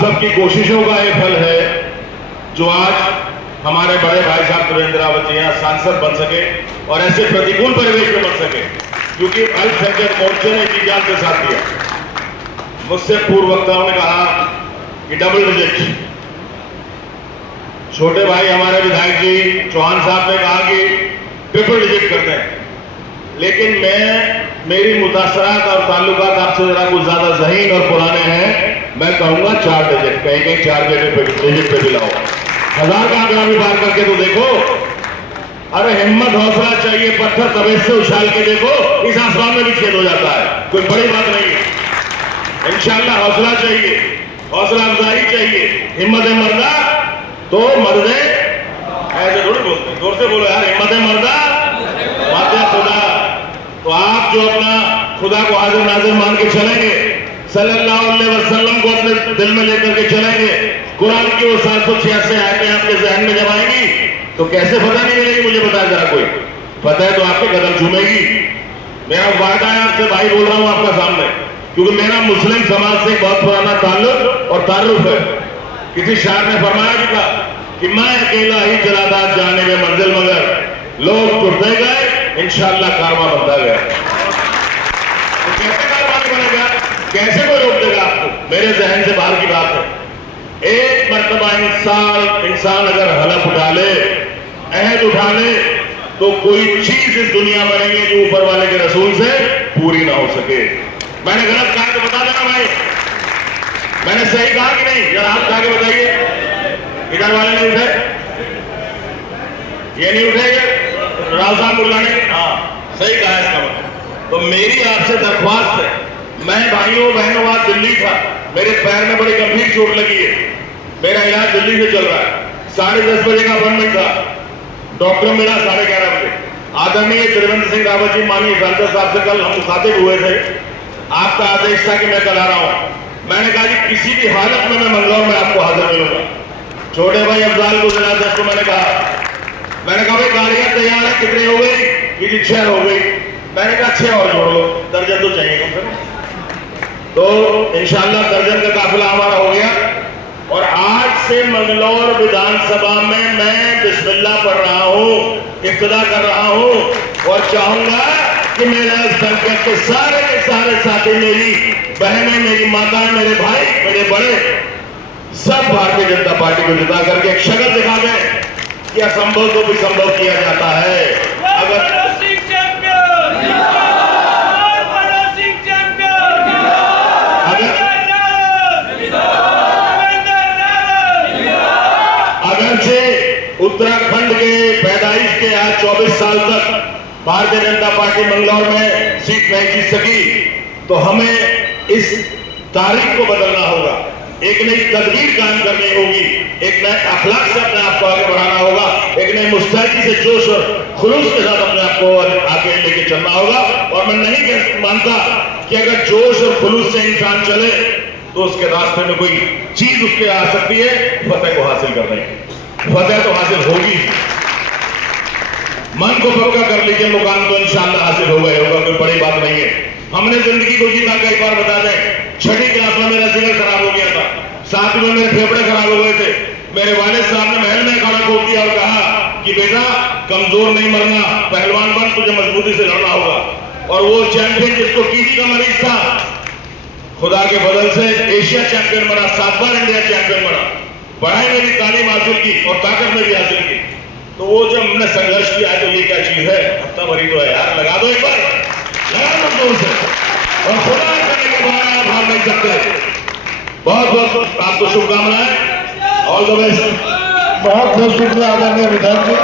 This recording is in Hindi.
सबकी कोशिशों का ये फल है जो आज हमारे बड़े भाई साहब सुरेंद्र रावत जी यहाँ सांसद बन सके और ऐसे प्रतिकूल परिवेश में बन सके, क्योंकि अल्पसंख्यक मोर्चे ने जी जान से साथ दिया। मुझसे पूर्व वक्ताओं ने कहा कि डबल डिजिट, छोटे भाई हमारे विधायक जी चौहान साहब ने कहा कि ट्रिपल डिजिट करते हैं, लेकिन मेरी मुतासरात और ताल्लुकात आपसे जरा कुछ ज्यादा ज़हीन और पुराने हैं। मैं कहूंगा 4 डिजिट, कहीं 4 डिजिट पे भी लाओ। 1000 का आंकड़ा भी पार करके तो देखो। अरे हिम्मत हौसला चाहिए, पत्थर तवेद से उछाल के देखो, इस आसमान में भी छेद हो जाता है, कोई बड़ी बात नहीं है। इंशाल्लाह हौसला चाहिए, हौसला अफजाई चाहिए, हिम्मत मर्दा तो मर्दे ऐसे थोड़ी बोलते, जोर से बोलो यार, हिम्मत मर्दा वादे खुदा। तो आप जो अपना खुदा को हाजिर नाजिर मान के चलेंगे, सल्लल्लाहु अलैहि वसल्लम को अपने दिल में लेकर के चलेंगे, कुरान की वो 786 आयतें आपके जहन में जब आएंगी तो कैसे फतह नहीं मिलेगी, मुझे बताया जरा कोई। फतह तो आपके कदम चूमेगी। मेरा वादा है आपसे, भाई बोल रहा हूं आपका सामने, क्योंकि मेरा मुस्लिम समाज से बहुत पुराना ताल्लुक और ताल्लुक है। किसी शायर ने फरमाया भी था कि मैं अकेला ही चला था जाने में मंजिल, मगर लोग टूटते गए, इंशाअल्लाह कारवां बनता गया। तो कैसे कारवां बनेगा, कैसे कोई रोक देगा आपको? मेरे जहन से बाहर की बात है। एक मर्तबा इंसान अगर हलफ उठा ले, अहद उठा ले, तो कोई चीज इस दुनिया में नहीं है जो ऊपर वाले के रसूल से पूरी ना हो सके। मैंने गलत कहा तो बता देना भाई, मैंने सही कहा कि नहीं? जरा आप जाके बताइए। इधर वाले नहीं उठे, ये नहीं उठेगा, राव साहब मुल्ला ने हाँ सही कहा इसका मतलब। तो मेरी आपसे दरख्वास्त है, मैं भाइयों बहनों आज दिल्ली था, मेरे पैर में बड़ी गंभीर चोट लगी है, मेरा इलाज दिल्ली से चल रहा है। 10:30 बजे का अपॉइंटमेंट था, डॉक्टर मिला 11:30 बजे। आदरणीय त्रिवेंद्र सिंह रावत जी माननीय सांसद साहब से कल हम मुखातिब हुए थे, आपका आदेश था कि मैं कल आ रहा हूं। मैंने कहा कि किसी भी हालत में मैं मंगलौर में आपको हाजिर मिलूंगा। छोटे भाई अफजाल को जनादेश को मैंने कहा भाई गाड़ियां तैयार है, कितने हो गई? कि 6 हो गई। मैंने कहा 6 और जोड़ लो, दर्जन तो चाहिए कम से कम। तो इंशाअल्लाह दर्जन का काफिला हमारा हो गया और आज से मंगलौर विधानसभा में मैं बिस्मिल्लाह पढ़ रहा हूं, इब्तिदा कर रहा हूं और चाहूंगा कि मेरे संकट के सारे साथी, मेरी बहनें, मेरी माताएं, मेरे भाई, मेरे बड़े, सब भारतीय जनता पार्टी को जिता करके एक शक्ल दिखा दें कि असंभव को भी संभव किया जाता है। अगर उत्तराखंड के पैदाइश के आज 24 साल तक भारतीय जनता पार्टी मंगलौर में सीट नहीं जीत सकी, तो हमें इस तारीख को बदलना होगा, एक नई तदबीर कायम करनी होगी, एक नए अखलाक से अपने आप को आगे बढ़ाना होगा, एक नई मुस्तैदी से जोश और खुलूस के साथ अपने आप को आगे लेके चलना होगा। और मैं नहीं मानता कि अगर जोश और खुलूस से इंसान चले तो उसके रास्ते में कोई चीज उसके आ सकती है फतेह को हासिल करने की। फतेह तो हासिल होगी, मन को पक्का कर लीजिए, मुकाम तो इंशाअल्लाह हासिल होगा, कोई बड़ी बात नहीं है। हमने जिंदगी को जीता, कई बार बता दें, 6ठी क्लास में मेरा जिगर खराब हो गया था, 7वीं में मेरे फेफड़े खराब हो गए थे। मेरे वालिद साहब ने महल में खड़ा खोल दिया और कहा कि बेटा कमजोर नहीं मरना, पहलवान बन, तुझे मजबूती से लड़ना होगा। और वो चैंपियन जिसको टीबी का मरीज था, खुदा के बदल से एशिया चैंपियन बना, 7 बार इंडिया चैंपियन बना, पढ़ाई में भी तालीम हासिल की और ताकत में भी हासिल की। तो वो जब हमने संघर्ष किया है तो ये क्या चीज है? हफ्ता भरी तो है यार, लगा दो एक बार, लगा दो जोर से, और खुदा करने के बाद आप हार नहीं सकते। बहुत बहुत आपको शुभकामनाएं, ऑल द बेस्ट। बहुत बहुत शुक्रिया आदरणीय विधायक जी।